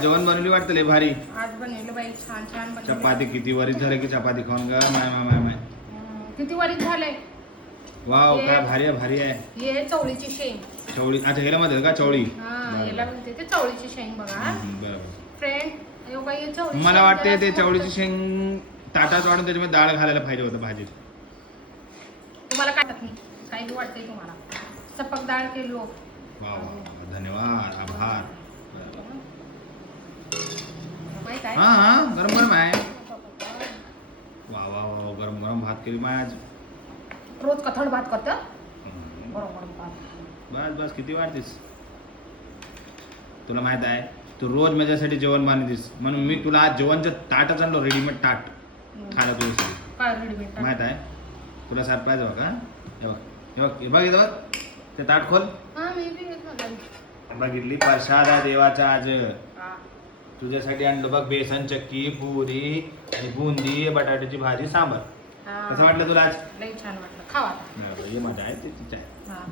जेवण बनवली वाटतं लय भारी. आज बनवलं बाई छान छान बनवलं. चपाती किती वरीच झाले की चपाती खाऊन ग माय. किती वरीच झालंय. वाव काय भारी आहे भारी आहे. हे चवळीची शेंग. चवळी अच्छा ह्याला मध्ये का चवळी. हा याला म्हणते ते चवळीची शेंग बघा. बरोबर. फ्रेंड यो काही चवळी. मला वाटते ते चवळीची शेंग ताटात वाढून त्याच्यामध्ये डाळ घालायला पाहिजे होतं भाजीत. तुम्हाला काय नाही काही वाटतंय तुम्हाला. सपक डाळ केलो. वाव धन्यवाद आभार. माहित आहे. हा गरम गरम आहे. वा वा वा गरम गरम भात केली माय आज. रोज कथळ भात करतं. बरोबर भात. बस किती वाढतीस. तुला माहित आहे तू रोज माझ्यासाठी जेवण बनवतीस म्हणून मी तुला आज जेवणचं ताटच आणलो रेडीमेड ताट खायला तुझ्यासाठी. काय रेडीमेड माहित आहे तुला सरप्राईज बघ. हा हे बघ इथं ते ताट खोल. हा मी बी घेतलं. बघितली प्रसाद आहे देवाचा आज. हा. तुझ्यासाठी आणलं बघ बेसन चक्की पुरी आणि बुंदी बटाट्याची भाजी सांबार. कसं वाटलं तुला आज. लई छान वाटलं खावा आता. हे मजा आहे ते तिच्या. हा